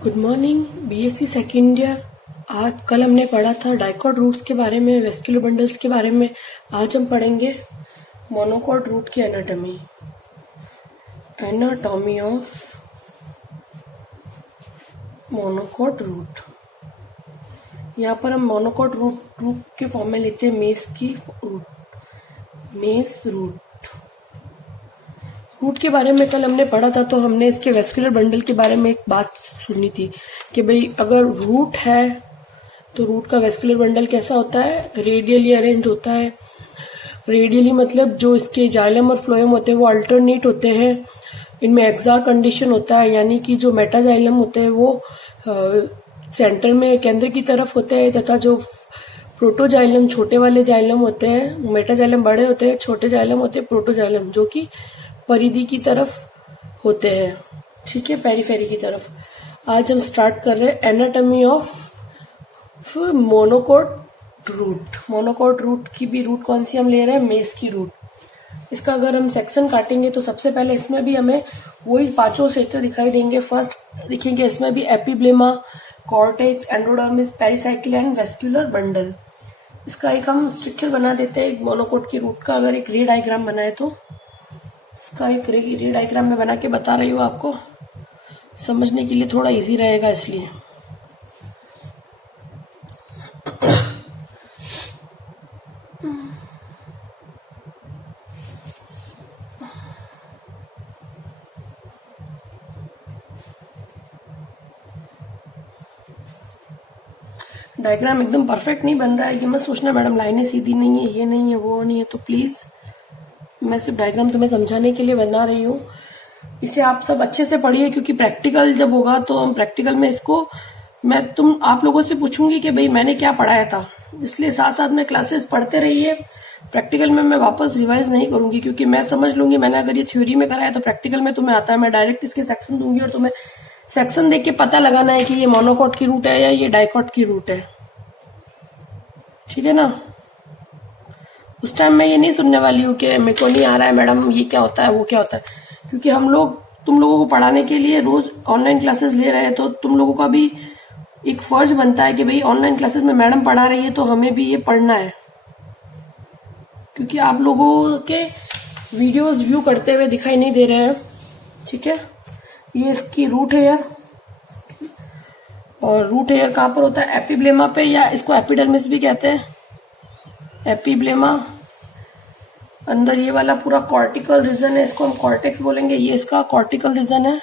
Good morning BSc second year. आज कल हमने पढ़ा था डाइकॉट रूट्स के बारे में, वेस्कुलर बंडल्स के बारे में। आज हम पढ़ेंगे मोनोकॉट रूट की एनाटॉमी ऑफ मोनोकॉट रूट। यहाँ पर हम मोनोकॉट रूट के फॉर्म में लेते हैं मेस रूट के बारे में कल हमने पढ़ा था। तो हमने इसके वेस्कुलर बंडल के बारे में एक बात सुनी थी कि भाई अगर रूट है तो रूट का वेस्कुलर बंडल कैसा होता है, रेडियली अरेंज होता है। रेडियली मतलब जो इसके जाइलम और फ्लोएम होते हैं वो अल्टरनेट होते हैं, इनमें एक्सार कंडीशन होता है, यानी कि जो मेटाजाइलम होते हैं वो सेंटर में केंद्र की तरफ होते हैं, तथा जो प्रोटोजाइलम छोटे वाले जाइलम होते हैं, मेटाजाइलम बड़े होते हैं, छोटे जाइलम होते हैं प्रोटोजाइलम, जो कि परिधि की तरफ होते हैं, ठीक है, पेरीफेरी की तरफ। आज हम स्टार्ट कर रहे हैं anatomy of monocot root. Monocot root की भी रूट कौन सी हम ले रहे हैं, मेस की रूट। इसका अगर हम सेक्शन काटेंगे तो सबसे पहले इसमें भी हमें वही पांचों क्षेत्र दिखाई देंगे। फर्स्ट दिखेंगे इसमें भी epiblema, cortex, endodermis, pericycle and vascular bundle. इसका एक हम स्ट्रक्चर बना देते हैं एक मोनोकॉट की रूट का। अगर एक रे डायग्राम बनाए तो इसका एक रे डायग्राम में बना के बता रही हूँ, आपको समझने के लिए थोड़ा इजी रहेगा इसलिए। डायग्राम एकदम परफेक्ट नहीं बन रहा है, ये मत सोचना मैडम लाइनें सीधी नहीं है, ये नहीं है, वो नहीं है। तो प्लीज मैं सिर्फ डायग्राम तुम्हें समझाने के लिए बना रही हूँ। इसे आप सब अच्छे से पढ़िए, क्योंकि प्रैक्टिकल जब होगा तो हम प्रैक्टिकल में इसको आप लोगों से पूछूंगी कि भाई मैंने क्या पढ़ाया था, इसलिए साथ साथ में क्लासेस पढ़ते रहिए। प्रैक्टिकल में मैं वापस रिवाइज नहीं करूंगी, क्योंकि मैं समझ लूंगी मैंने अगर ये थ्योरी में कराया तो प्रैक्टिकल में तुम्हें आता है। मैं डायरेक्ट इसके सेक्शन दूंगी और तुम्हें सेक्शन देख के पता लगाना है कि ये मोनोकॉट की रूट है या ये डाइकॉट की रूट है, ठीक है ना। उस टाइम मैं ये नहीं सुनने वाली हूँ कि मेरे को नहीं आ रहा है मैडम, ये क्या होता है, वो क्या होता है, क्योंकि हम लोग तुम लोगों को पढ़ाने के लिए रोज ऑनलाइन क्लासेस ले रहे हैं। तो तुम लोगों का भी एक फर्ज बनता है कि भाई ऑनलाइन क्लासेस में मैडम पढ़ा रही है तो हमें भी ये पढ़ना है, क्योंकि आप लोगों के वीडियोस व्यू करते हुए दिखाई नहीं दे रहे हैं, ठीक है। ये इसकी रूट हेयर, और रूट हेयर कहाँ पर होता है, एपिब्लेमा पे, या इसको एपिडर्मिस भी कहते हैं। एपिब्लेमा अंदर ये वाला पूरा कॉर्टिकल रीजन है, इसको हम कॉर्टेक्स बोलेंगे। ये इसका कॉर्टिकल रीजन है,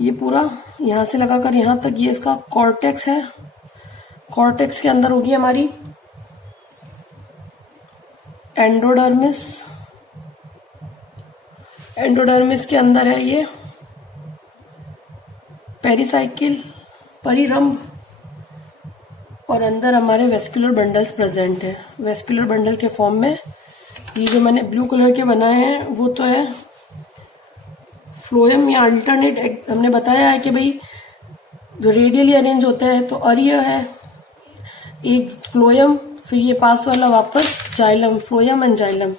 ये पूरा यहां से लगाकर यहां तक ये इसका कॉर्टेक्स है। कॉर्टेक्स के अंदर होगी हमारी एंडोडर्मिस, एंडोडर्मिस के अंदर है ये पेरिसाइकिल, परिरंभ, और अंदर हमारे वेस्कुलर बंडल्स प्रेजेंट है। वेस्कुलर बंडल के फॉर्म में ये जो मैंने ब्लू कलर के बनाए हैं वो तो है फ्लोएम या अल्टरनेट। हमने बताया है कि भाई जो रेडियली अरेंज होता है तो अर्य है एक फ्लोएम, फिर ये पास वाला वापस जाइलम, फ्लोएम एंड जाइलम,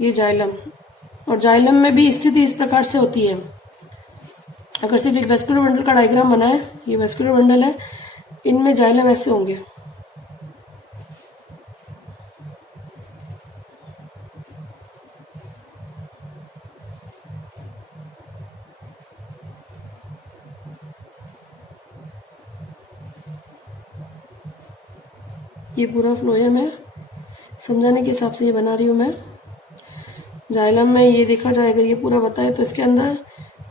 ये जाइलम। और जाइलम में भी स्थिति इस प्रकार से होती है। अगर सिर्फ एक वेस्कुलर बंडल का डायग्राम बनाए, ये वेस्कुलर बंडल है, इनमें जाइलम ऐसे होंगे, ये पूरा फ्लोएम है। समझाने के हिसाब से ये बना रही हूं मैं। जाइलम में ये देखा जाए, अगर ये पूरा बताए तो इसके अंदर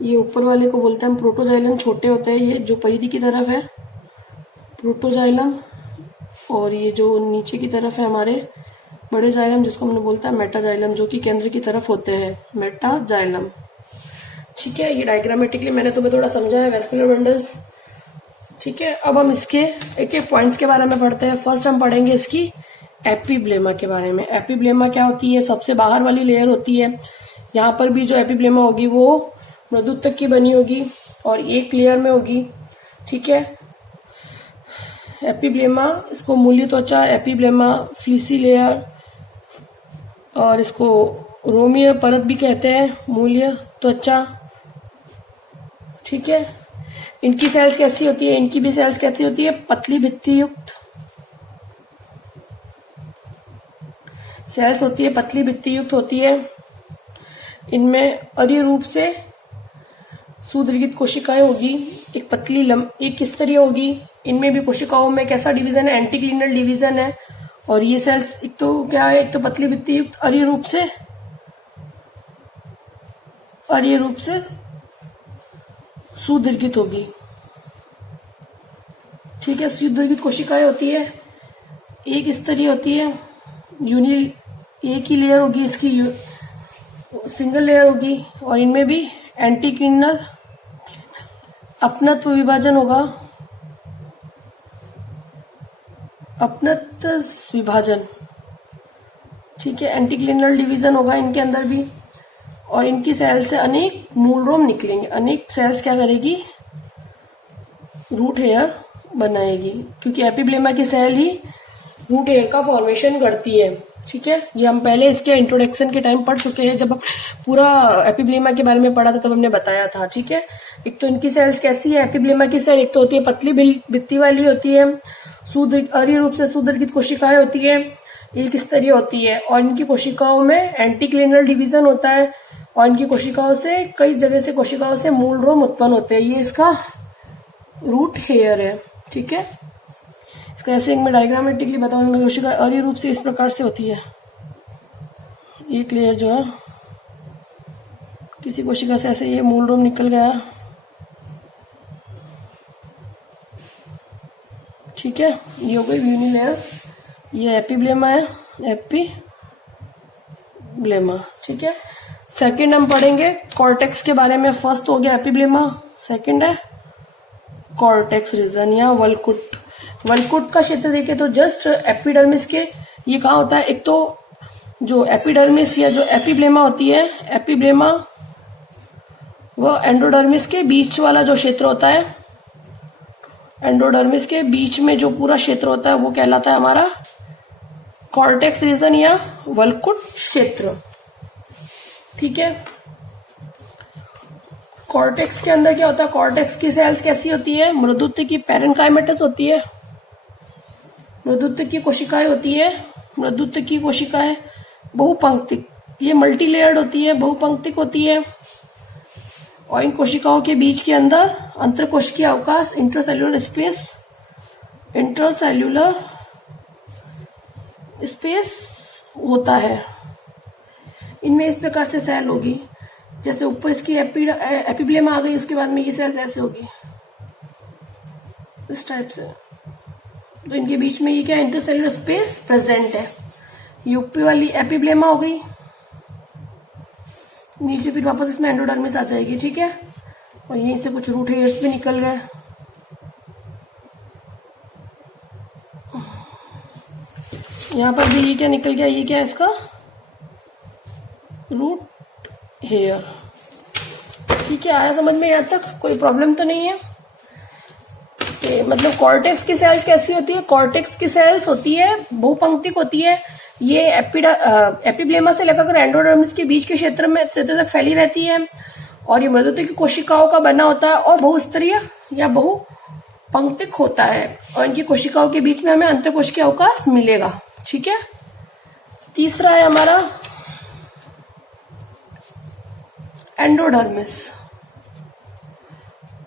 ये ऊपर वाले को बोलते हैं हम प्रोटोजाइलम, छोटे होते हैं ये जो परिधि की तरफ है प्रोटोजाइलम, और ये जो नीचे की तरफ है हमारे बड़े जाइलम जिसको हमने बोलता है मेटाजाइलम, जो कि केंद्र की तरफ होते हैं, मेटाजाइलम, ठीक है। ये डायग्रामेटिकली मैंने तुम्हें थोड़ा समझाया वेस्कुलर बंडल्स, ठीक है। अब हम इसके एक एक पॉइंट्स के बारे में पढ़ते हैं। फर्स्ट हम पढ़ेंगे इसकी एपिब्लेमा के बारे में। एपिब्लेमा क्या होती है, सबसे बाहर वाली लेयर होती है। यहाँ पर भी जो एपिब्लेमा होगी वो मृदुतक की बनी होगी और एक लेयर में होगी, ठीक है। एपिब्लेमा, इसको मूल्य त्वचा, एपिब्लेमा, फ्लीसी लेयर, और इसको रोमीय परत भी कहते हैं, मूल्य त्वचा, ठीक है। इनकी सेल्स कैसी होती है, इनकी भी सेल्स कैसी होती है, पतली भित्ति युक्त सेल्स होती है, पतली भित्ति युक्त होती है। इनमें अरीय रूप से सुदीर्घित कोशिकाएं होगी, एक पतली एक किस तरह होगी। इनमें भी कोशिकाओं में कैसा डिवीजन है, एंटीक्लिनल डिवीजन है। और ये सेल्स एक तो क्या है, एक तो पतली भित्ति युक्त अरीय रूप से सुदीर्घित होगी। ठीक है, सुदीर्घित कोशिकाएं होती है, एक स्तरीय होती है, एक ही लेयर होगी इसकी, सिंगल लेयर होगी। और इनमें भी एंटीक्लिनल अपनत्व विभाजन होगा, अपनत्व विभाजन। ठीक है, एंटीक्लिनल डिवीजन होगा इनके अंदर भी। और इनकी सेल से अनेक मूलरोम निकलेंगे, अनेक सेल्स क्या करेगी, रूट हेयर बनाएगी, क्योंकि एपिब्लेमा की सेल ही रूट हेयर का फॉर्मेशन करती है। ठीक है, ये हम पहले इसके इंट्रोडक्शन के टाइम पढ़ चुके हैं, जब पूरा एपिब्लेमा के बारे में पढ़ा था तब हमने बताया था। ठीक है, एक तो इनकी सेल्स कैसी है, एपिब्लेमा की सेल एक तो होती है पतली भित्ति वाली होती है, अरीय रूप से सुदीर्घित कोशिकाएं होती है, एक स्तरीय होती है। और इनकी कोशिकाओं में एंटीक्लिनल डिवीजन होता है, और इनकी कोशिकाओं से कई जगह से कोशिकाओं से मूलरोम उत्पन्न होते हैं। ये इसका रूट हेयर है। ठीक है, इसका ऐसे मैं डायग्रामेटिकली बताऊंगा। कोशिका अरीय रूप से इस प्रकार से होती है, एक लेयर जो है किसी कोशिका से ऐसे ये मूलरोम निकल गया। ठीक है, ये हो गई यूनि लेयर, ये एपिब्लेमा है, एपिब्लेमा। ठीक है, सेकंड हम पढ़ेंगे कॉर्टेक्स के बारे में। फर्स्ट हो गया एपिब्लेमा, सेकंड है कॉर्टेक्स रीजन या वल्कुट। वल्कुट का क्षेत्र देखे तो जस्ट एपिडर्मिस के, ये कहाँ होता है, एक तो जो एपिडर्मिस या जो एपिब्लेमा होती है, एपिब्लेमा वो एंडोडर्मिस के बीच वाला जो क्षेत्र होता है, एंडोडर्मिस के बीच में जो पूरा क्षेत्र होता है वो कहलाता है हमारा कॉर्टेक्स रीजन या वल्कुट क्षेत्र। ठीक है, कॉर्टेक्स के अंदर क्या होता है, कॉर्टेक्स की सेल्स कैसी होती है, मृदुत्व की पैरेन्काइमेटस होती है, मृदुत्व की कोशिकाएं होती है, मृदुत्व की कोशिकाएं बहुपंक्तिक, ये मल्टी लेयर्ड होती है, बहुपंक्तिक होती है। और इन कोशिकाओं के बीच के अंदर अंतरकोशिकीय अवकाश, इंट्रासेल्युलर स्पेस होता है। इनमें इस प्रकार से सेल होगी, जैसे ऊपर इसकी एपिब्लेमा आ गई, उसके बाद में ये सेल्स ऐसे होगी इस टाइप से। तो इनके बीच में ये क्या इंटरसेल्युलर स्पेस प्रेजेंट है। यूपी वाली एपिब्लेमा हो गई, नीचे फिर वापस इसमें एंडोडर्मिस आ जाएगी। ठीक है, और यहीं से कुछ रूट हेयर्स भी निकल गए। यहाँ पर भी ये क्या निकल गया, ये क्या है इसका रूट हेयर। ठीक है, आया समझ में, यहाँ तक कोई प्रॉब्लम तो नहीं है। मतलब कॉर्टेक्स की सेल्स कैसी होती है, कॉर्टेक्स की सेल्स होती है बहुपंक्तिक होती है। ये एपिब्लेमा से लेकर एंडोडर्मिस के बीच के क्षेत्र तक फैली रहती है। और ये मृदुत्व की कोशिकाओं का बना होता है और बहुस्तरीय या बहुपंक्तिक होता है। और इनकी कोशिकाओं के बीच में हमें अंतरकोशिकीय अवकाश मिलेगा। ठीक है, तीसरा है हमारा एंडोडर्मिस,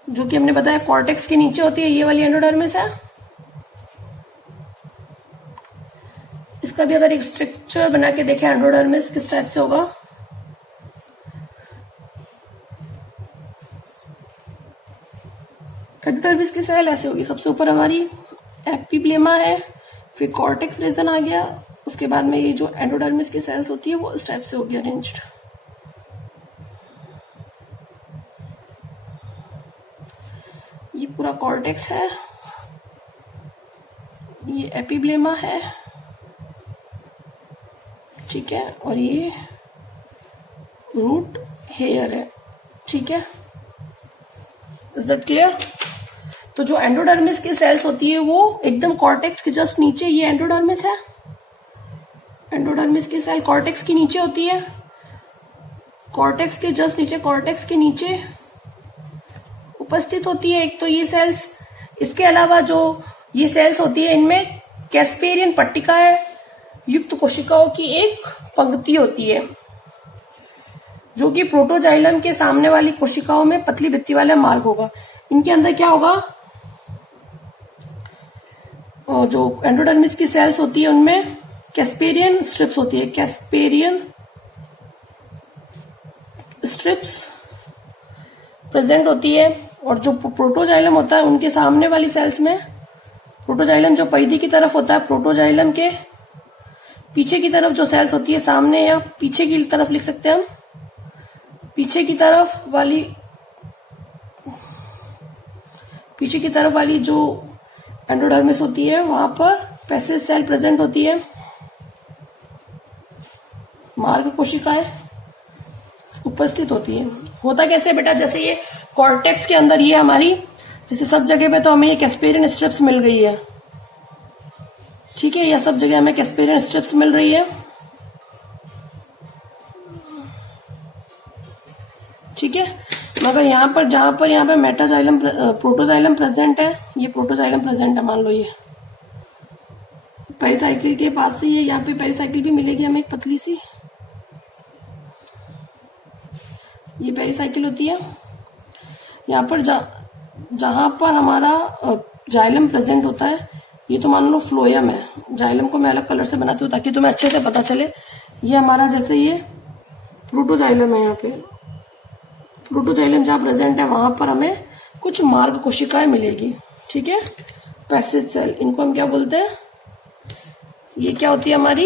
जो कि हमने बताया कॉर्टेक्स के नीचे होती है, ये वाली एंडोडर्मिस है। इसका भी अगर एक स्ट्रक्चर बना के देखें एंडोडर्मिस किस टाइप से होगा, एंडोडर्मिस की सेल ऐसे होगी। सबसे ऊपर हमारी एपिब्लेमा है, फिर कॉर्टेक्स रीजन आ गया, उसके बाद में ये जो एंडोडर्मिस की सेल्स होती है वो इस टाइप से होगी अरेंज्ड। ये पूरा कॉर्टेक्स है, ये एपिब्लेमा है। ठीक है, और ये रूट हेयर है। ठीक है, इज दैट क्लियर। तो जो एंडोडर्मिस की सेल्स होती है वो एकदम कॉर्टेक्स के जस्ट नीचे, ये एंडोडर्मिस है, एंडोडर्मिस की सेल कॉर्टेक्स के नीचे होती है, कॉर्टेक्स के जस्ट नीचे, कॉर्टेक्स के नीचे उपस्थित होती है। एक तो ये सेल्स, इसके अलावा जो ये सेल्स होती है इनमें कैस्पेरियन पट्टिकाएं युक्त कोशिकाओं की एक पंक्ति होती है जो कि प्रोटोजाइलम के सामने वाली कोशिकाओं में पतली भित्ति वाला मार्ग होगा। इनके अंदर क्या होगा, जो एंडोडर्मिस की सेल्स होती है उनमें कैस्पेरियन स्ट्रिप्स होती है, कैस्पेरियन स्ट्रिप्स प्रेजेंट होती है। और जो प्रोटोजाइलम होता है उनके सामने वाली सेल्स में, प्रोटोजाइलम जो परिधि की तरफ होता है, प्रोटोजाइलम के पीछे की तरफ जो सेल्स होती है, सामने या पीछे की तरफ लिख सकते हैं हम, पीछे की तरफ वाली जो एंडोडर्मिस होती है वहां पर पैसेज सेल प्रेजेंट होती है, मार्ग कोशिकाएं उपस्थित होती है। होता कैसे बेटा, जैसे ये कॉर्टेक्स के अंदर ये हमारी, जैसे सब जगह पे तो हमें ये कैस्पेरियन स्ट्रिप्स मिल गई है, ठीक है, यह सब जगह हमें कैस्पेरियन स्ट्रिप्स मिल रही है, ठीक है। मगर यहाँ पर जहां पर यहाँ पे मेटाजाइलम प्रोटोजाइलम प्रेजेंट है, ये प्रोटोजाइलम प्रेजेंट है, मान लो ये पेरिसाइकिल के पास से, ये यहाँ पे पेरिसाइकिल भी मिलेगी हमें एक पतली सी, ये पेरिसाइकिल होती है। यहाँ पर जहां पर हमारा जाइलम प्रेजेंट होता है, ये तो मान लो फ्लोयम है, जाइलम को मैं अलग कलर से बनाती हूँ ताकि तुम्हें अच्छे से पता चले। ये हमारा जैसे ये प्रोटोजाइलम है, यहाँ पे प्रोटोजाइलम जहां प्रेजेंट है वहां पर हमें कुछ मार्ग कोशिकाएं मिलेगी, ठीक है, पैसेज सेल, इनको हम क्या बोलते हैं, ये क्या होती है हमारी,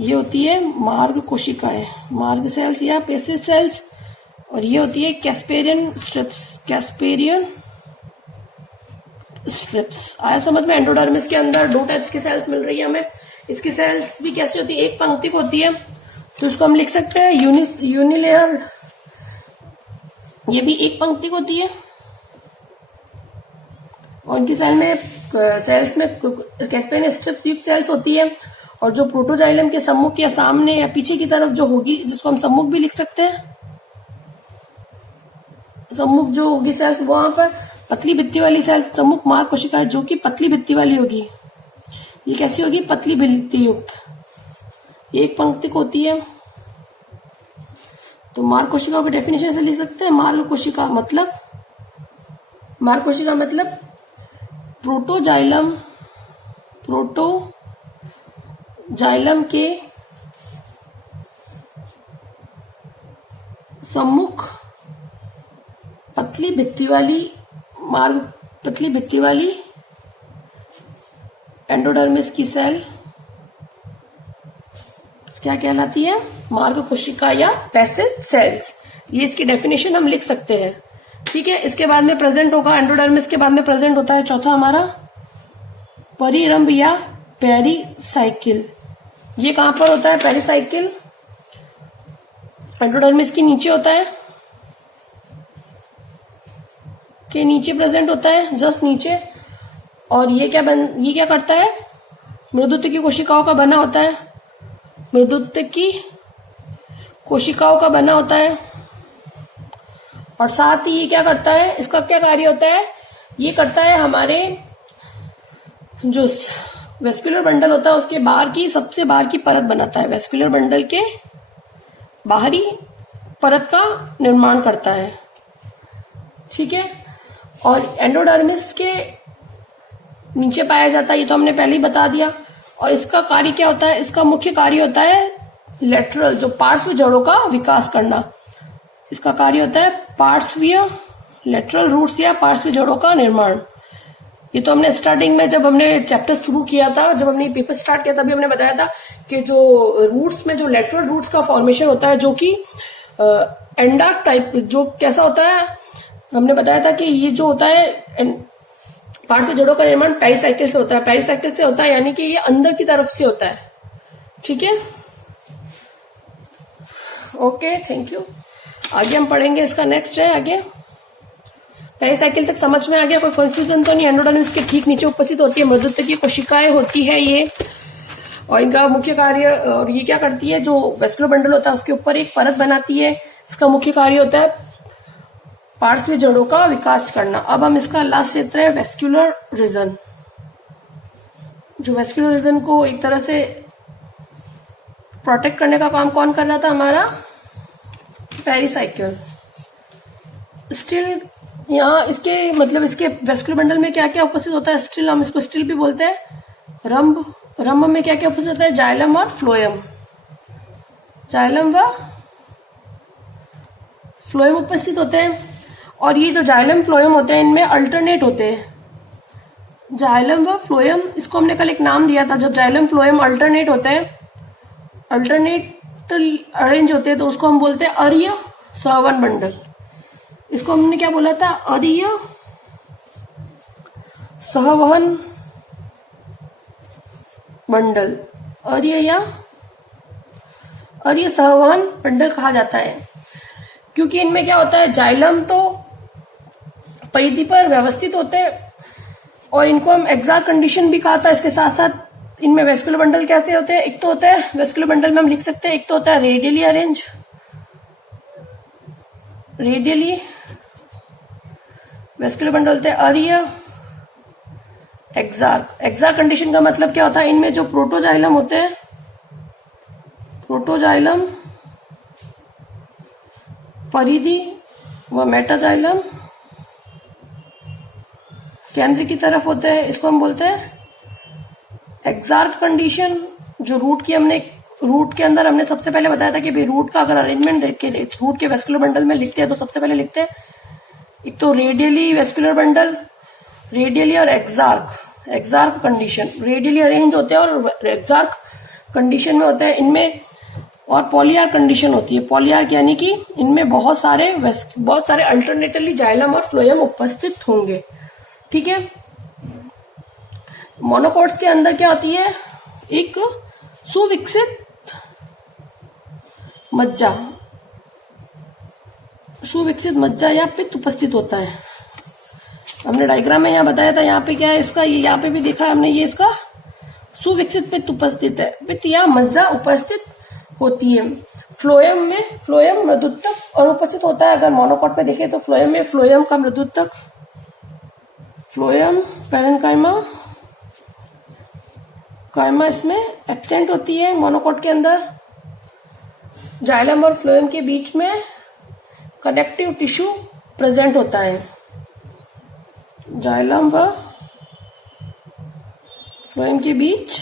ये होती है मार्ग कोशिकाएं, मार्ग सेल्स या पैसेज सेल्स। और ये होती है कैस्पेरियन स्ट्रिप्स, कैस्पेरियन स्ट्रिप्स। आया समझ में। एंडोडर्मिस के अंदर दो टाइप्स की सेल्स मिल रही है हमें। इसकी सेल्स भी कैसी होती है, एक पंक्ति को होती है, तो इसको हम लिख सकते हैं यूनिलेयर, ये भी एक पंक्ति को होती है। और इनकी सेल्स में कैस्पेरियन स्ट्रिप्स युक्त सेल्स होती है। और जो प्रोटोजाइलम के सम्मुख या सामने या पीछे की तरफ जो होगी, जिसको हम सम्मुख भी लिख सकते हैं, सम्मुख जो होगी सेल्स, वहां पर पतली भित्ति वाली सेल्स सम्मुख मार्ग कोशिकाएं जो कि पतली भित्ति वाली होगी। ये कैसी होगी, पतली भित्ति युक्त, एक पंक्ति को होती है। तो मार्ग कोशिका की डेफिनेशन से लिख सकते हैं, मार्ग कोशिका मतलब प्रोटोजाइलम के सम्मुख पतली भित्ति वाली एंडोडर्मिस की सेल क्या कहलाती है, मार्ग कोशिका या पैसेज सेल्स। ये इसकी डेफिनेशन हम लिख सकते हैं, ठीक है। इसके बाद में प्रेजेंट होगा, एंडोडर्मिस के बाद में प्रेजेंट होता है चौथा हमारा परिरंभ या पेरिसाइकिल। ये कहां पर होता है, पेरिसाइकिल एंडोडर्मिस के नीचे होता है, के नीचे प्रेजेंट होता है, जस्ट नीचे। और ये क्या करता है, मृदुत्व की कोशिकाओं का बना होता है, मृदुत्व की कोशिकाओं का बना होता है। और साथ ही ये क्या करता है, इसका क्या कार्य होता है, ये करता है हमारे जो वेस्कुलर बंडल होता है उसके बाहर की, सबसे बाहर की परत बनाता है, वेस्कुलर बंडल के बाहरी परत का निर्माण करता है, ठीक है। और एंडोडर्मिस के नीचे पाया जाता है, ये तो हमने पहले ही बता दिया। और इसका कार्य क्या होता है, इसका मुख्य कार्य होता है लेटरल, जो पार्श्व जड़ों का विकास करना। इसका कार्य होता है पार्श्वीय लेटरल रूट्स या पार्श्व जड़ों का निर्माण। ये तो हमने स्टार्टिंग में जब हमने चैप्टर शुरू किया था, जब हमने पेपर स्टार्ट किया तभी हमने बताया था कि जो रूट्स में जो लेटरल रूट्स का फॉर्मेशन होता है, जो कि एंडार्क टाइप, जो कैसा होता है, हमने बताया था कि ये जो होता है पार्श्व जड़ों का निर्माण पेरिसाइकिल से होता है, पेरिसाइकिल से होता है, यानी कि ये अंदर की तरफ से होता है, ठीक है। Okay, thank you. आगे हम पढ़ेंगे, इसका नेक्स्ट है आगे। पेरिसाइकिल तक समझ में आ गया, कोई कंफ्यूजन तो नहीं। एंडोडर्मिस के ठीक नीचे उपस्थित होती है मृदुत्व की कोशिकाएं होती है ये, और इनका मुख्य कार्य, और ये क्या करती है, जो वेस्कुलर बंडल होता है उसके ऊपर एक परत बनाती है। इसका मुख्य कार्य होता है पार्श्व जड़ों का विकास करना। अब हम इसका लास्ट क्षेत्र है वेस्क्यूलर रीजन। जो वेस्क्यूलर रीजन को एक तरह से प्रोटेक्ट करने का काम कौन कर रहा था? हमारा पेरिसाइकिल। स्टिल यहाँ इसके मतलब इसके वेस्क्यूलर बंडल में क्या क्या उपस्थित होता है? स्टिल, हम इसको स्टिल भी बोलते हैं। रंभ, रंभ में क्या क्या उपस्थित होता है? जाइलम और फ्लोएम। जाइलम व फ्लोएम उपस्थित होते हैं। और ये जो जाइलम फ्लोएम होते हैं इनमें अल्टरनेट होते हैं। जाइलम व फ्लोएम, इसको हमने कल एक नाम दिया था। जब जाइलम फ्लोएम अल्टरनेट होते हैं, अल्टरनेट अरेंज होते हैं, तो उसको हम बोलते हैं अरीय सहवन बंडल। इसको हमने क्या बोला था? अरीय सहवहन बंडल। अरीय या अरीय सहवहन बंडल कहा जाता है, क्योंकि इनमें क्या होता है? जाइलम तो परिधि पर व्यवस्थित होते हैं और इनको हम एग्जैक्ट कंडीशन भी कहा था। इसके साथ साथ इनमें वेस्कुलर बंडल कैसे होते हैं? एक तो होता है वेस्कुलर बंडल में हम लिख सकते हैं, एक तो होता है radially arrange, radially vascular bundle होते हैं अरीय एग्जैक्ट। एग्जैक्ट कंडीशन का मतलब क्या होता है? इनमें जो प्रोटोजाइलम होते हैं, प्रोटोजाइलम परिधि व मेटाजाइलम केंद्र की तरफ होते हैं, इसको हम बोलते हैं एग्जैक्ट कंडीशन। जो रूट की हमने रूट के अंदर हमने सबसे पहले बताया था कि भाई रूट का अगर अरेंजमेंट देख के रूट के वेस्कुलर बंडल में लिखते हैं तो सबसे पहले लिखते हैं एक तो रेडियली वेस्कुलर बंडल, रेडियली और exact. Exact condition, radially arrange होते हैं और एग्जैक्ट कंडीशन में होते हैं इनमें। और पॉलीआर कंडीशन होती है। पॉलीआर यानी कि इनमें बहुत सारे अल्टरनेटली जाइलम और फ्लोएम उपस्थित होंगे। ठीक है। मोनोकॉट्स के अंदर क्या होती है? एक सुविकसित मज्जा, सुविकसित मज्जा या पित्त उपस्थित होता है। हमने डायग्राम में यहाँ बताया था, यहाँ पे क्या है इसका, ये यहाँ पे भी देखा हमने, ये इसका सुविकसित पित्त उपस्थित है। पित्त या मज्जा उपस्थित होती है। फ्लोएम में फ्लोएम मृदुत्तक और उपस्थित होता है। अगर मोनोकॉट में देखें तो फ्लोएम में फ्लोएम का मृदुत्तक, फ्लोएम पैरेन्काइमा, काइमा इसमें एब्सेंट होती है मोनोकॉट के अंदर। जाइलम और फ्लोएम के बीच में कनेक्टिव टिश्यू प्रेजेंट होता है। जाइलम व फ्लोएम के बीच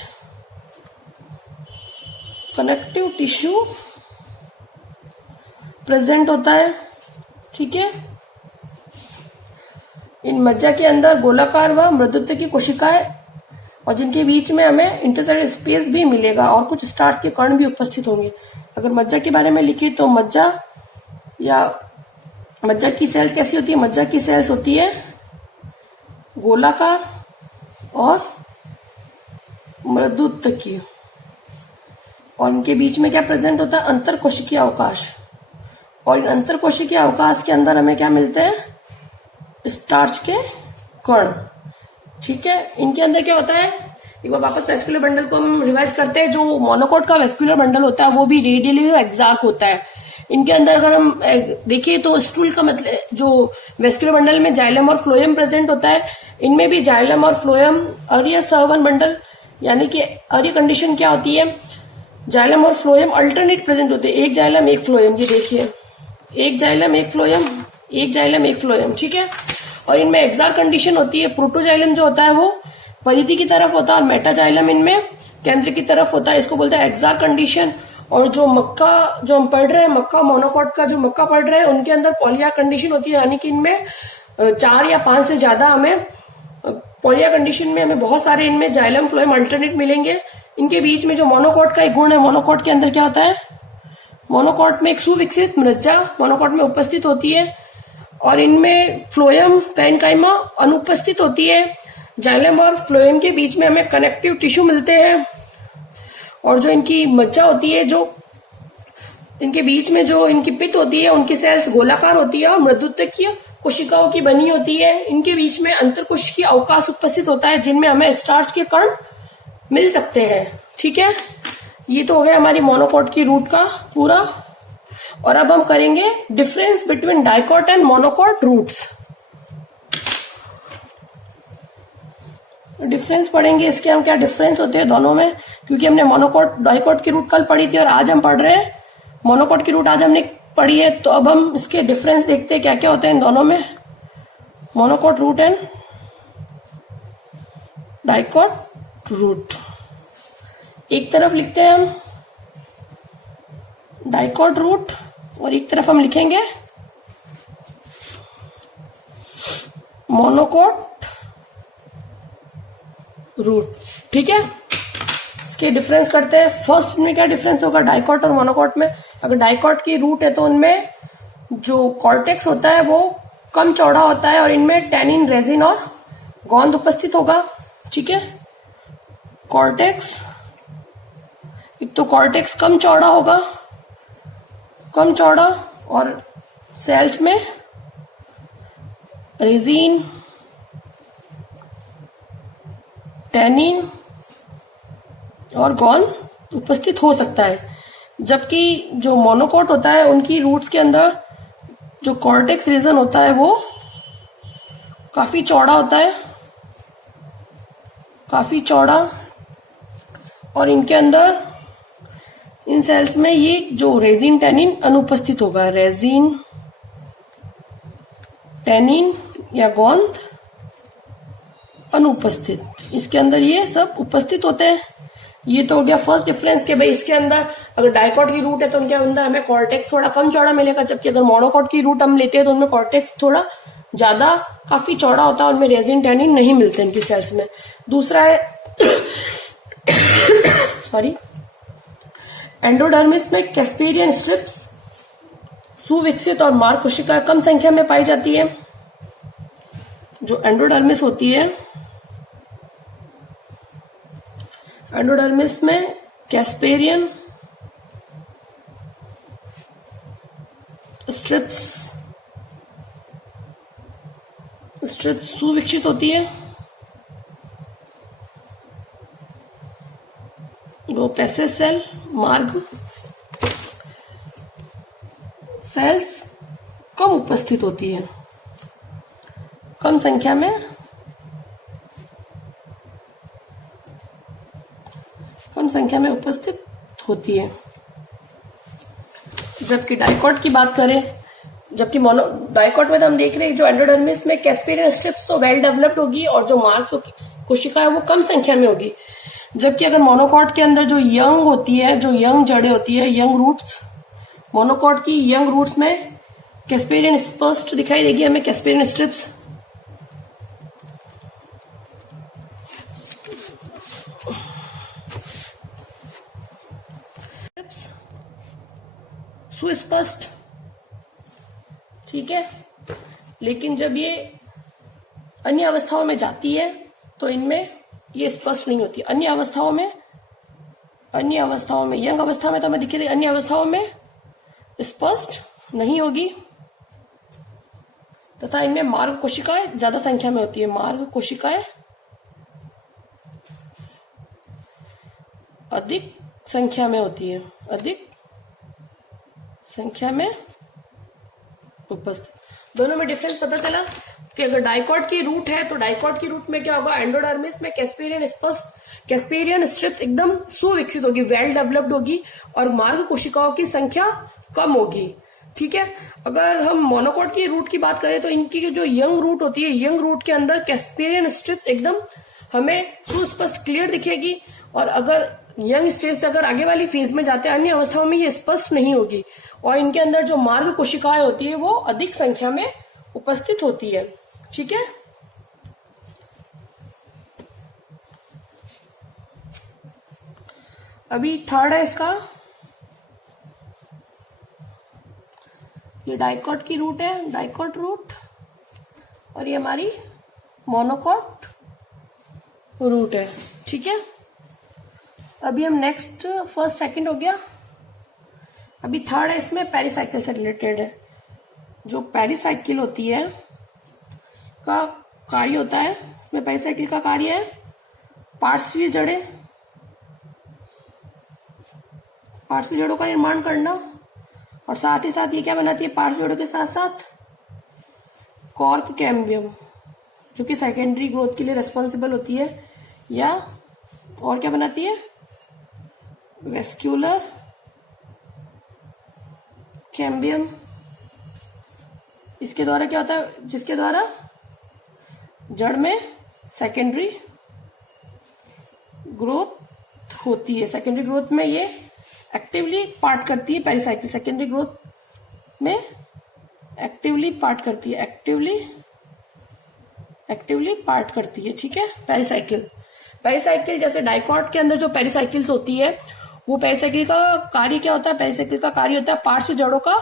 कनेक्टिव टिश्यू प्रेजेंट होता है। ठीक है। इन मज्जा के अंदर गोलाकार व मृदुत्व की कोशिकाएं और जिनके बीच में हमें इंटरसेलुलर स्पेस भी मिलेगा और कुछ स्टार्च के कण भी उपस्थित होंगे। अगर मज्जा के बारे में लिखे तो मज्जा की सेल्स कैसी होती है? मज्जा की सेल्स होती है गोलाकार और मृदुत्व की, और इनके बीच में क्या प्रेजेंट होता है? अंतर कोशिकीय अवकाश। और इन अंतर कोशिकीय अवकाश के अंदर हमें क्या मिलते हैं? स्टार्च के कण। ठीक है। इनके अंदर क्या होता है? एक बार वापस वेस्कुलर बंडल को हम रिवाइज करते हैं। जो मोनोकॉट का वेस्कुलर बंडल होता है वो भी रेडियली और एग्जैक्ट होता है। इनके अंदर अगर हम देखिए तो स्टूल का मतलब जो वेस्कुलर बंडल में जाइलम और फ्लोएम प्रेजेंट होता है, इनमें भी जाइलम और फ्लोएम अरीय सहवन बंडल, यानी कि अरीय कंडीशन क्या होती है? जाइलम और फ्लोएम अल्टरनेट प्रेजेंट होते हैं। एक जाइलम एक फ्लोएम, ये देखिए, एक जाइलम एक फ्लोएम, एक जाइलम एक फ्लोएम। ठीक है। और इनमें एग्जैक्ट कंडीशन होती है। प्रोटोजाइलम जो होता है वो परिधि की तरफ होता है और मेटाजाइलम इनमें केंद्र की तरफ होता है। इसको बोलते हैं एग्जैक्ट कंडीशन। और जो मक्का जो हम पढ़ रहे हैं, मक्का मोनोकॉट का जो मक्का पढ़ रहे हैं, उनके अंदर पॉलिया कंडीशन होती है, यानी कि इनमें 4 या 5 से ज्यादा हमें पॉलिया कंडीशन में हमें बहुत सारे इनमें जाइलम फ्लोएम अल्टरनेट मिलेंगे। इनके बीच में जो मोनोकॉट का एक गुण है, मोनोकॉट के अंदर क्या होता है? मोनोकॉट में एक सुविकसित मज्जा मोनोकॉट में उपस्थित होती है और इनमें फ्लोएम पैरेन्काइमा अनुपस्थित होती है। जाइलम और फ्लोएम के बीच में हमें कनेक्टिव टिश्यू मिलते हैं और जो इनकी मज्जा होती है, जो इनके बीच में जो इनकी पित्त होती है, उनकी सेल्स गोलाकार होती है और मृदुत्वकीय कोशिकाओं की बनी होती है। इनके बीच में अंतर कोशिकीय अवकाश उपस्थित होता है जिनमें हमें स्टार्च के कण मिल सकते हैं। ठीक है। ये तो हो गया हमारी मोनोकॉट की रूट का पूरा और अब हम करेंगे difference between dicot and monocot roots. Difference पढ़ेंगे इसके, हम क्या डिफरेंस होते हैं दोनों में, क्योंकि हमने मोनोकॉट डाइकॉट की रूट कल पढ़ी थी और आज हम पढ़ रहे हैं मोनोकॉट की रूट, आज हमने पढ़ी है। तो अब हम इसके डिफरेंस देखते हैं क्या क्या होते हैं इन दोनों में, monocot root and dicot root. एक तरफ लिखते हैं हम डाइकॉट रूट और एक तरफ हम लिखेंगे मोनोकॉट रूट। ठीक है, इसके डिफरेंस करते हैं। फर्स्ट में क्या डिफरेंस होगा डाइकॉट और मोनोकॉट में। अगर डाइकॉट की रूट है तो उनमें जो कॉर्टेक्स होता है वो कम चौड़ा होता है और इनमें टैनिन, रेजिन और गोंद उपस्थित होगा। ठीक है, कॉर्टेक्स, एक तो कॉर्टेक्स कम चौड़ा होगा, कम चौड़ा, और सेल्स में रेजिन, टैनिन और गोंद उपस्थित हो सकता है। जबकि जो मोनोकॉट होता है उनकी रूट्स के अंदर जो कॉर्टेक्स रीजन होता है वो काफी चौड़ा होता है, काफी चौड़ा, और इनके अंदर इन सेल्स में ये जो रेजिन, टैनिन अनुपस्थित होगा। रेजिन, टैनिन या गोंद अनुपस्थित, इसके अंदर ये सब उपस्थित होते हैं। ये तो हो गया फर्स्ट डिफरेंस के भाई इसके अंदर अगर डाइकॉट की रूट है तो उनके अंदर हमें कॉर्टेक्स थोड़ा कम चौड़ा मिलेगा, जबकि अगर मोनोकॉट की रूट हम लेते हैं तो उनमें कॉर्टेक्स थोड़ा ज्यादा काफी चौड़ा होता है और उनमें रेजिन, टैनिन नहीं मिलते इनकी सेल्स में। दूसरा है सॉरी, एंडोडर्मिस में कैस्पेरियन स्ट्रिप्स सुविकसित और मार्ग कोशिका कम संख्या में पाई जाती है। जो एंडोडर्मिस होती है, एंडोडर्मिस में कैस्पेरियन स्ट्रिप्स सुविकसित होती है। वो पैसेज सेल, मार्ग सेल्स कम उपस्थित होती है, कम संख्या में, कम संख्या में उपस्थित होती है। जबकि डाइकॉट की बात करें, जबकि डाइकॉट में तो हम देख रहे हैं जो एंडोडर्मिस में कैस्पेरियन स्ट्रिप्स तो वेल डेवलप्ड होगी और जो मार्क्स कोशिका है वो कम संख्या में होगी। जबकि अगर मोनोकॉट के अंदर जो यंग होती है, जो यंग जड़ें होती है, यंग रूट्स, मोनोकॉट की यंग रूट्स में कैस्पेरियन स्पष्ट दिखाई देगी हमें, कैस्पेरियन स्ट्रिप्स। सुस्पष्ट, ठीक है। लेकिन जब ये अन्य अवस्थाओं में जाती है तो इनमें ये स्पष्ट नहीं होती। अन्य अवस्थाओं में यंग अवस्था में तो हमें दिखेगी, अन्य अवस्थाओं में स्पष्ट नहीं होगी तथा इनमें मार्ग कोशिकाएं ज्यादा संख्या में होती है। मार्ग कोशिकाएं अधिक संख्या में होती है, अधिक संख्या में उपस्थित। दोनों में डिफरेंस पता चला कि अगर डाइकॉट की रूट है तो डाइकॉट की रूट में क्या होगा, एंडोडर्मिस में कैस्पेरियन स्ट्रिप्स एकदम सुविकसित होगी, वेल डेवलप्ड होगी और मार्ग कोशिकाओं की संख्या कम होगी। ठीक है। अगर हम मोनोकॉट की रूट की बात करें तो इनकी जो यंग रूट होती है, यंग रूट के अंदर कैस्पेरियन स्ट्रिप्स एकदम हमें सुस्पष्ट क्लियर दिखेगी और अगर यंग स्टेज से अगर आगे वाली फेज में जाते हैं अन्य अवस्थाओं में ये स्पष्ट नहीं होगी और इनके अंदर जो मार्ग कोशिकाएं होती है वो अधिक संख्या में उपस्थित होती है। ठीक है। अभी थर्ड है इसका, ये डाइकॉट की रूट है, डाइकॉट रूट, और ये हमारी मोनोकॉट रूट है। ठीक है। अभी हम नेक्स्ट, फर्स्ट सेकंड हो गया, अभी थर्ड है, इसमें पेरिसाइकिल से रिलेटेड है। जो पेरिसाइकिल होती है का कार्य होता है, इसमें पेरिसाइकिल का कार्य है पार्श्वीय जड़ें, पार्श्वीय जड़ों का निर्माण करना और साथ ही साथ ये क्या बनाती है, पार्श्व जड़ों के साथ साथ कॉर्क कैम्बियम, जो कि सेकेंडरी ग्रोथ के लिए रिस्पॉन्सिबल होती है, या और क्या बनाती है, वेस्क्यूलर कैम्बियम। इसके द्वारा क्या होता है, जिसके द्वारा जड़ में सेकेंडरी ग्रोथ होती है। सेकेंडरी ग्रोथ में ये एक्टिवली पार्ट करती है, पेरिसाइकिल सेकेंडरी ग्रोथ में एक्टिवली पार्ट करती है, एक्टिवली पार्ट करती है, ठीक है। पेरिसाइकिल जैसे डाइकॉट के अंदर जो पेरिसाइकिल्स होती है, वो पेरिसाइकिल का कार्य क्या होता है, पेरिसाइकिल का कार्य होता है पार्श्व जड़ों का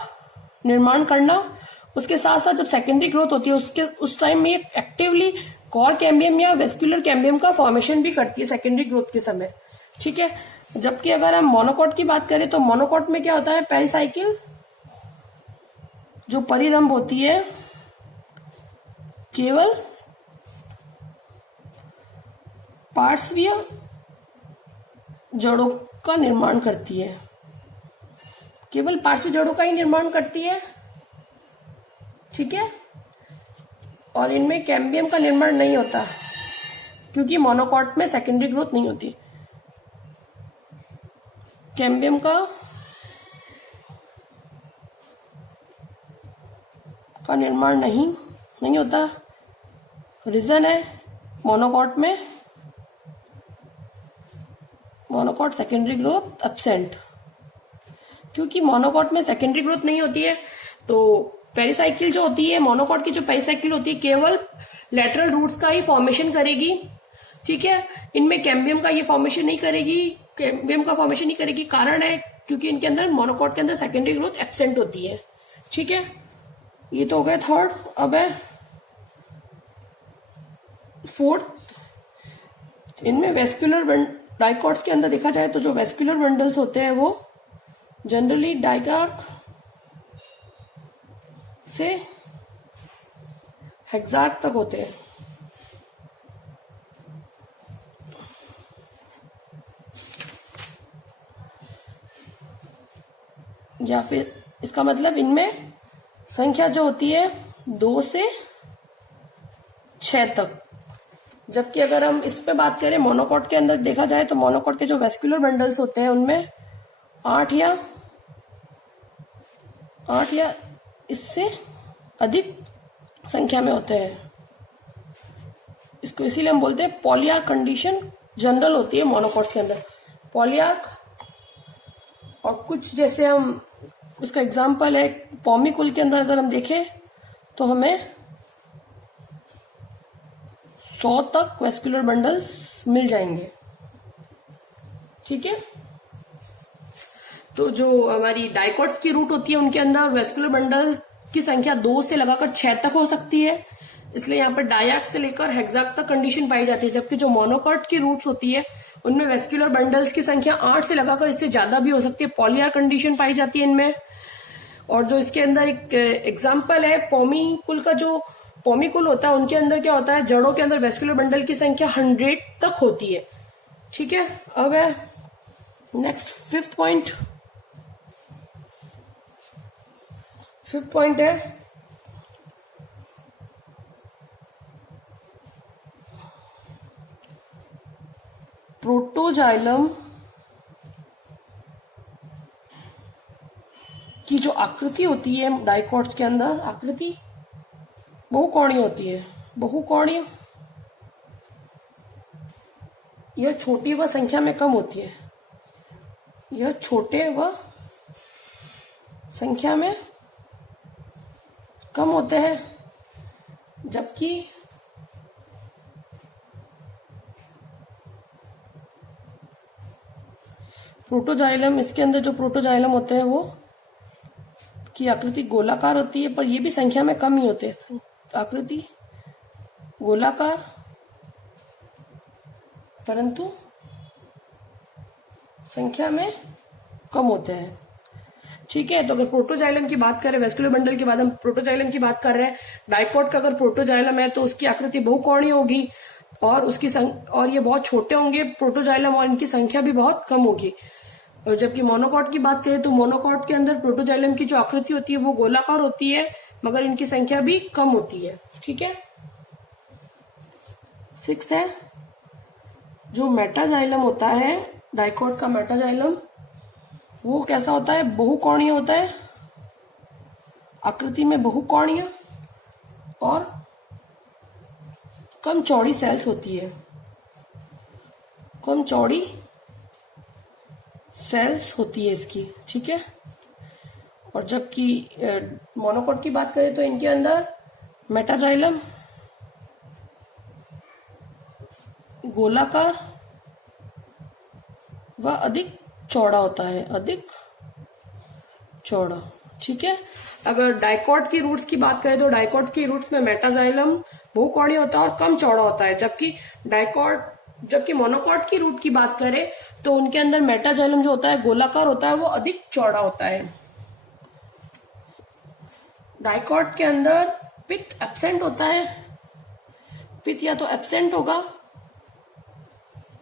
निर्माण करना। उसके साथ साथ जब सेकेंडरी ग्रोथ होती है उस टाइम में एक्टिवली कॉर्क कैम्बियम या वेस्कुलर कैम्बियम का फॉर्मेशन भी करती है सेकेंडरी ग्रोथ के समय, ठीक है। जबकि अगर हम मोनोकॉट की बात करें तो मोनोकॉट में क्या होता है, पेरिसाइकिल जो परिरंभ होती है केवल पार्श्वीय जड़ों का निर्माण करती है, केवल पार्श्वीय जड़ों का ही निर्माण करती है, ठीक है। और इनमें कैम्बियम का निर्माण नहीं होता, क्योंकि मोनोकॉट में सेकेंडरी ग्रोथ नहीं होती। कैम्बियम का निर्माण नहीं होता। रीजन है मोनोकॉट सेकेंडरी ग्रोथ एब्सेंट। क्योंकि मोनोकॉट में सेकेंडरी ग्रोथ नहीं होती है, तो पेरिसाइकिल जो होती है, मोनोकॉट की जो पेरिसाइकिल होती है, केवल लेटरल रूट्स का ही फॉर्मेशन करेगी, ठीक है। इनमें कैम्बियम का ये फॉर्मेशन नहीं करेगी, कारण है क्योंकि इनके अंदर, मोनोकॉट के अंदर सेकेंडरी ग्रोथ एब्सेंट होती है, ठीक है। ये तो हो गया थर्ड। अब है फोर्थ। इनमें वेस्कुलर डाइकॉट्स के अंदर देखा जाए तो जो वेस्कुलर बंडल्स होते हैं वो जनरली डाइकार्क से हेक्सार्क तक होते हैं, या फिर इसका मतलब इनमें संख्या जो होती है 2 से 6 तक। जबकि अगर हम इस पे बात करें, मोनोकॉट के अंदर देखा जाए तो मोनोकॉट के जो वेस्कुलर बंडल्स होते हैं उनमें 8 या इससे अधिक संख्या में होते हैं। इसको इसीलिए हम बोलते हैं पॉलीआर्क कंडीशन जनरल होती है मोनोकॉट्स के अंदर, पॉलीआर्क। और कुछ जैसे हम उसका एग्जाम्पल है पॉमीकुल के अंदर अगर हम देखें तो हमें 100 तक वेस्कुलर बंडल्स मिल जाएंगे, ठीक है। तो जो हमारी डाइकॉट्स की रूट होती है उनके अंदर वेस्कुलर बंडल की संख्या 2 से लगाकर 6 तक हो सकती है, इसलिए यहाँ पर डायआर्क से लेकर हेक्सार्क तक कंडीशन पाई जाती है। जबकि जो मोनोकॉट की रूट्स होती है उनमें वेस्कुलर बंडल्स की संख्या 8 से लगाकर इससे ज्यादा भी हो सकती है, पॉलीआर्क कंडीशन पाई जाती है इनमें। और जो इसके अंदर एक एग्जाम्पल है पॉमीकुल का, जो पॉमीकुल होता है उनके अंदर क्या होता है, जड़ों के अंदर वेस्कुलर बंडल की संख्या 100 तक होती है, ठीक है। अब है नेक्स्ट फिफ्थ पॉइंट है प्रोटोजाइलम की जो आकृति होती है डाइकॉट्स के अंदर, आकृति बहुकोणीय होती है। बहुकोणीय यह छोटी व संख्या में कम होती है, यह छोटे व संख्या में कम होते हैं। जबकि प्रोटोजाइलम, इसके अंदर जो प्रोटोजाइलम होते हैं वो की आकृति गोलाकार होती है, पर ये भी संख्या में कम ही होते हैं। आकृति गोलाकार परंतु संख्या में कम होते हैं, ठीक है। तो अगर प्रोटोजाइलम की बात करें, वेस्कुलर बंडल के बाद हम प्रोटोजाइलम की बात कर रहे हैं। डाइकॉट का अगर प्रोटोजाइलम है तो उसकी आकृति बहुकोणीय होगी और और ये बहुत छोटे होंगे प्रोटोजाइलम, और इनकी संख्या भी बहुत कम होगी। और जबकि मोनोकॉट की बात करें तो मोनोकॉट के अंदर प्रोटोजाइलम की जो आकृति होती है वो गोलाकार होती है, मगर इनकी संख्या भी कम होती है। ठीक है। 6 है, जो मेटाजाइलम होता है, डाइकॉट का मेटाजाइलम, वो कैसा होता है? बहुकोणीय होता है, आकृति में बहुकोणीय, और कम चौड़ी सेल्स होती है, कम चौड़ी सेल्स होती है इसकी। ठीक है। और जबकि मोनोकॉट की बात करें तो इनके अंदर मेटाजाइलम गोलाकार व अधिक चौड़ा होता है, अधिक चौड़ा। ठीक है। अगर डाइकॉट की रूट्स की बात करें तो डाइकॉट की रूट्स में मेटाजाइलम बहुकोणीय होता है और कम चौड़ा होता है, जबकि मोनोकॉट की रूट की बात करें तो उनके अंदर मेटाजाइलम जो होता है गोलाकार होता है, वो अधिक चौड़ा होता है। डाइकॉट के अंदर पित्त एब्सेंट होता है, पित्त या तो एब्सेंट होगा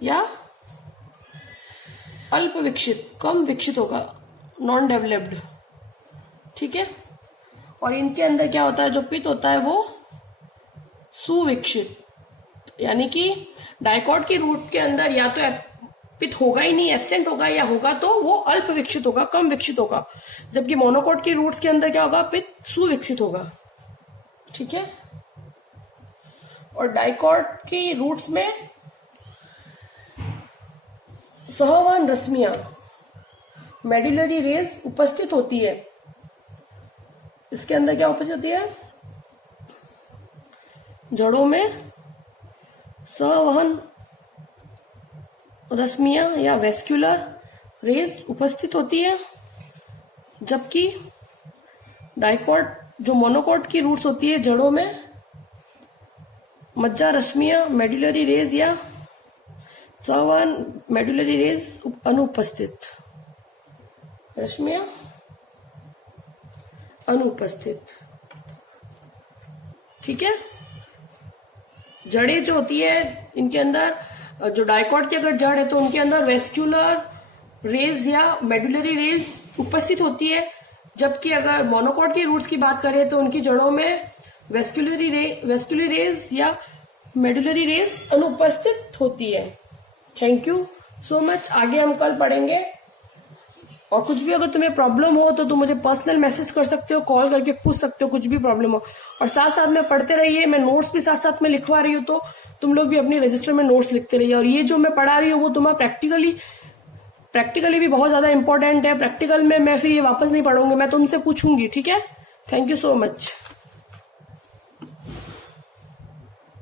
या अल्प विकसित, कम विकसित होगा, नॉन डेवलप्ड। ठीक है। और इनके अंदर क्या होता है? जो पित्त होता है वो सुविकसित, यानी कि डाइकॉट की रूट के अंदर या तो पित्त होगा ही नहीं, एब्सेंट होगा, या होगा तो वो अल्प विकसित होगा, कम विकसित होगा। जबकि मोनोकॉट की रूट्स के अंदर क्या होगा? पित्त सुविकसित होगा। ठीक है। और डाइकॉट की रूट्स में सहवहन रश्मियां, मेडुलरी रेज उपस्थित होती है। इसके अंदर क्या उपस्थित होती है? जड़ों में सहवहन रश्मियां या वेस्क्युलर रेज उपस्थित होती है। जबकि डाइकॉट, जो मोनोकॉट की रूट्स होती है, जड़ों में मज्जा रश्मियां, मेडुलरी रेज या सहवहन मेडुलरी रेज अनुपस्थित, रश्मियां अनुपस्थित। ठीक है। जड़ें जो होती है इनके अंदर, जो डाइकॉट की अगर जड़ है तो उनके अंदर वेस्क्युलर रेज या मेडुलरी रेज उपस्थित होती है। जबकि अगर मोनोकॉट की रूट्स की बात करें तो उनकी जड़ों में वेस्क्युलर रेज या मेडुलरी रेज अनुपस्थित होती है। Thank you so much. आगे हम कल पढ़ेंगे, और कुछ भी अगर तुम्हें प्रॉब्लम हो तो तुम मुझे पर्सनल मैसेज कर सकते हो, कॉल करके पूछ सकते हो, कुछ भी प्रॉब्लम हो। और साथ साथ में पढ़ते रहिए, मैं नोट्स भी साथ साथ में लिखवा रही हूँ, तो तुम लोग भी अपनी रजिस्टर में नोट्स लिखते रहिए। और ये जो मैं पढ़ा रही हूँ वो तुम्हारा प्रैक्टिकली भी बहुत ज्यादा इंपॉर्टेंट है। प्रैक्टिकल में मैं फिर ये वापस नहीं पढ़ूंगी, मैं तुमसे पूछूंगी। ठीक है। Thank you so much.